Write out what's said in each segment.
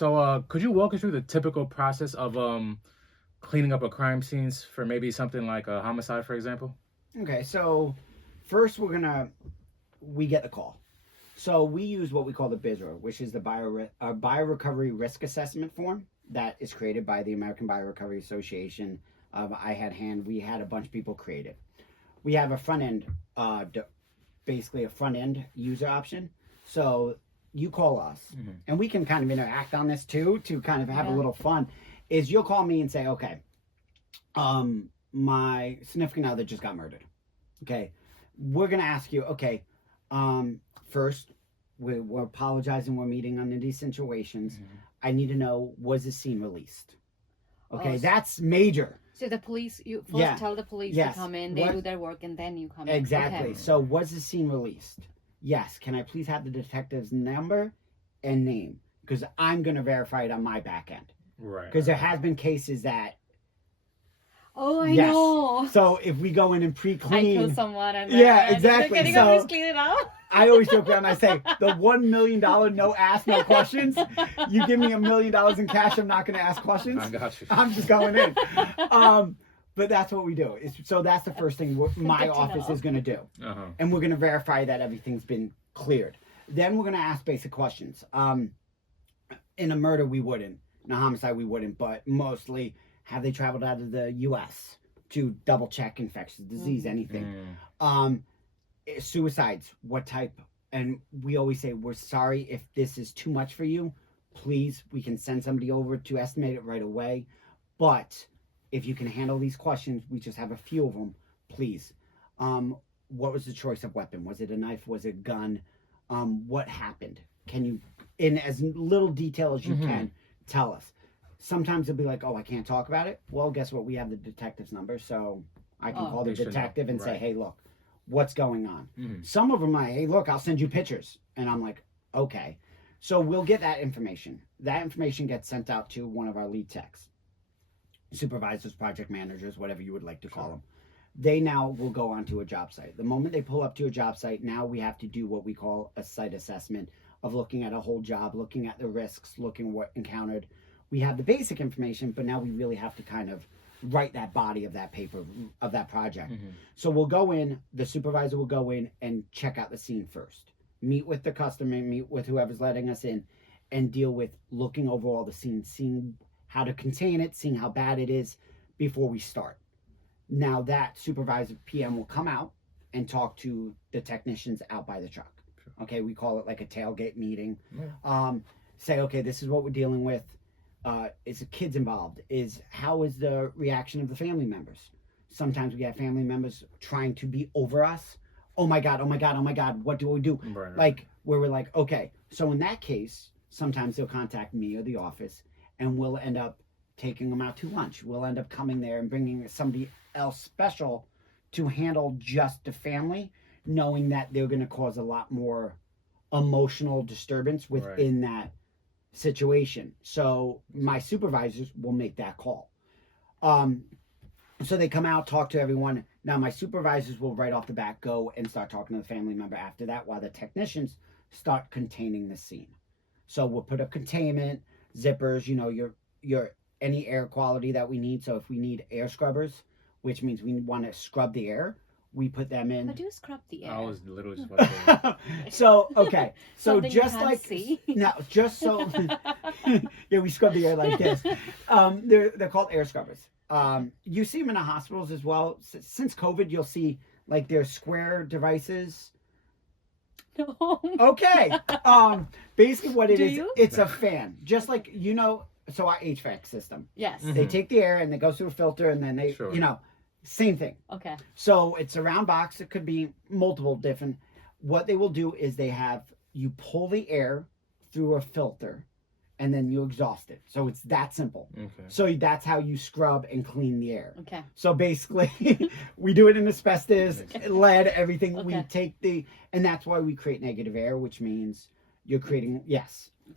So, could you walk us through the typical process of cleaning up a crime scenes for maybe something like a homicide, for example? Okay, so first we get the call. So we use what we call the BISRA, which is the Biorecovery Risk Assessment Form that is created by the American Biorecovery Association. I had hand. We had a bunch of people create it. We have a front end, basically a front end user option. So you call us, and we can kind of interact on this too to kind of have a little fun. Is you'll call me and say, okay, my significant other just got murdered. Okay, we're gonna ask you. Okay, first, we're apologizing. We're meeting under these situations. I need to know, was the scene released? Okay, that's major. So the police, you first tell the police to come in, they do their work, and then you come in. Exactly. Okay. So was the scene released? Yes. Can I please have the detective's number and name? Because I'm going to verify it on my back end. Right. Because there has been cases that. Oh, I know. So if we go in and pre-clean. I kill someone and exactly. Can you please clean it up? I always joke around and I say, the $1 million no ask, no questions. You give me $1 million in cash, I'm not going to ask questions. I got you. I'm just going in. But that's what we do. So that's the first thing my office is going to do. And we're going to verify that everything's been cleared. Then we're going to ask basic questions. In a murder, we wouldn't. In a homicide, we wouldn't. But mostly, have they traveled out of the U.S. to double check infectious disease, anything? Suicides, what type? And we always say, we're sorry if this is too much for you. Please, we can send somebody over to estimate it right away. But if you can handle these questions, we just have a few of them, please. What was the choice of weapon? Was it a knife? Was it a gun? What happened? Can you, in as little detail as you can, tell us? Sometimes it'll be like, oh, I can't talk about it. Well, guess what? We have the detective's number, so I can call the detective and say, hey, look, what's going on? Some of them are, hey, look, I'll send you pictures. And I'm like, okay. So we'll get that information. That information gets sent out to one of our lead techs, supervisors, project managers, whatever you would like to call them. They now will go onto a job site. The moment they pull up to a job site, now we have to do what we call a site assessment of looking at a whole job, looking at the risks, looking what encountered. We have the basic information, but now we really have to kind of write that body of that paper, of that project. So we'll go in, the supervisor will go in and check out the scene first. Meet with the customer, meet with whoever's letting us in, and deal with looking over all the scenes, seeing how to contain it, seeing how bad it is before we start. Now that supervisor PM will come out and talk to the technicians out by the truck. Okay, we call it like a tailgate meeting. Say, okay, this is what we're dealing with. Is the kids involved? How is the reaction of the family members? Sometimes we have family members trying to be over us. Oh my God, oh my God, oh my God, what do we do? Right. Like, where we're like, okay. So in that case, sometimes they'll contact me or the office, and we'll end up taking them out to lunch. We'll end up coming there and bringing somebody else special to handle just the family, knowing that they're going to cause a lot more emotional disturbance within that situation. So my supervisors will make that call. So they come out, talk to everyone. Now my supervisors will right off the bat go and start talking to the family member after that, while the technicians start containing the scene. So we'll put up containment, zippers, your any air quality that we need. So if we need air scrubbers, which means we want to scrub the air, we put them in. How do you scrub the air? I was literally just about to say. So, okay. So just you like, see? now, just so, yeah, we scrub the air like this. They're called air scrubbers. You see them in the hospitals as well. Since COVID, you'll see like their square devices. No. Okay. Basically what it is, you? it's a fan. Just like, so our HVAC system. Yes. They take the air and they go through a filter, and then they, same thing. Okay. So it's a round box. It could be multiple different. What they will do is you pull the air through a filter, and then you exhaust it. So it's that simple. Okay. So that's how you scrub and clean the air. Okay. So basically, we do it in asbestos, lead, everything. Okay. We take and that's why we create negative air, which means you're creating,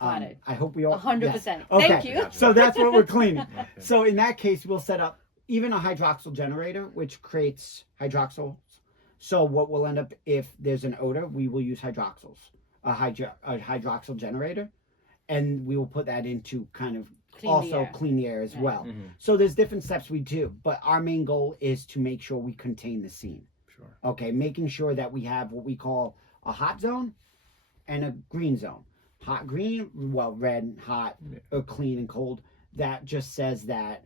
Got it. I hope we all. 100%. Yes. Okay. Thank you. So that's what we're cleaning. Okay. So in that case, we'll set up even a hydroxyl generator, which creates hydroxyl. So what will end up, if there's an odor, we will use hydroxyls, a hydroxyl generator, and we will put that into kind of Clean the also air. clean the air as Right. well. Mhm. So there's different steps we do, but our main goal is to make sure we contain the scene. Sure. Okay, making sure that we have what we call a hot zone and a green zone. Hot, green, well, red, hot, Yeah. or clean and cold. That just says that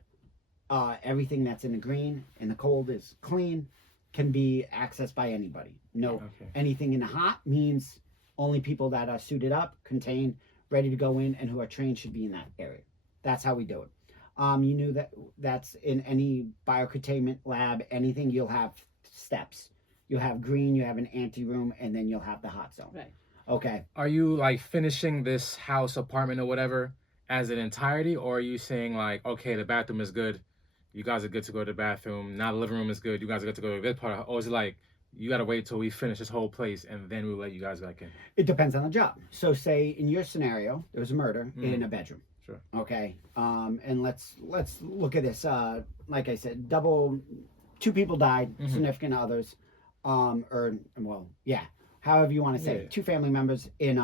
everything that's in the green and the cold is clean, can be accessed by anybody. No, Okay. anything in the hot means only people that are suited up, contained, ready to go in, and who are trained should be in that area. That's how we do it. You knew that's in any biocontainment lab, anything, you'll have steps. You'll have green, you have an anteroom, and then you'll have the hot zone. Right. Okay. Are you like finishing this house, apartment, or whatever as an entirety, or are you saying like, okay, the bathroom is good, you guys are good to go to the bathroom. Now the living room is good, you guys are good to go to this part, or is it like you gotta wait till we finish this whole place and then we'll let you guys back in? It depends on the job. So, say in your scenario, there was a murder Mhm. in a bedroom. Sure. Okay. And let's look at this. Like I said, two people died, Mhm. significant others, or well, yeah, however you want to say Yeah. it. Two family members in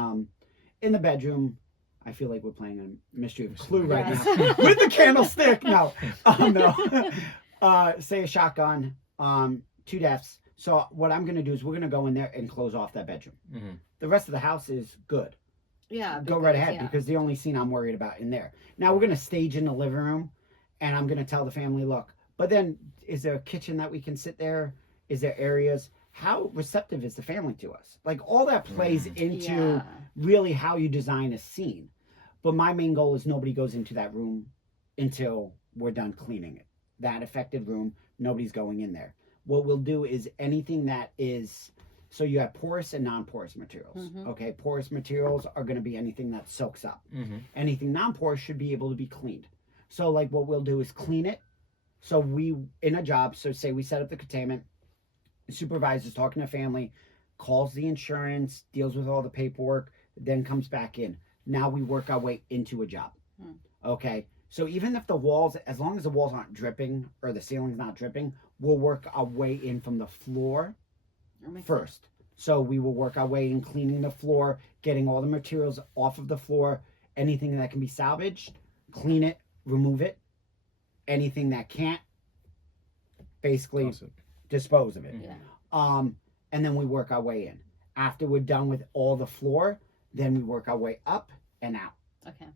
the bedroom. I feel like we're playing a Mystery of Clue right Yes. now with the candlestick. No, no. Say a shotgun. Two deaths. So what I'm gonna do is we're gonna go in there and close off that bedroom. Mhm. The rest of the house is good. Yeah. Go right because, ahead yeah. because the only scene I'm worried about in there. Now we're gonna stage in the living room, and I'm gonna tell the family, look. But then, is there a kitchen that we can sit there? Is there areas? How receptive is the family to us? Like all that plays into Yeah. really how you design a scene. But my main goal is nobody goes into that room until we're done cleaning it. That affected room, nobody's going in there. What we'll do is anything that is, so you have porous and non-porous materials. Mhm. Okay, porous materials are going to be anything that soaks up. Mhm. Anything non-porous should be able to be cleaned. So like what we'll do is clean it. So we, in a job, so say we set up the containment, the supervisor's talking to family, calls the insurance, deals with all the paperwork, then comes back in. Now we work our way into a job. Okay. So even if the walls, as long as the walls aren't dripping or the ceiling's not dripping, we'll work our way in from the floor That makes first. So we will work our way in cleaning the floor, getting all the materials off of the floor, anything that can be salvaged, clean it, remove it. Anything that can't, basically Toss it. dispose of it. sense. Yeah. And then we work our way in. After we're done with all the floor, then we work our way up and out. Okay.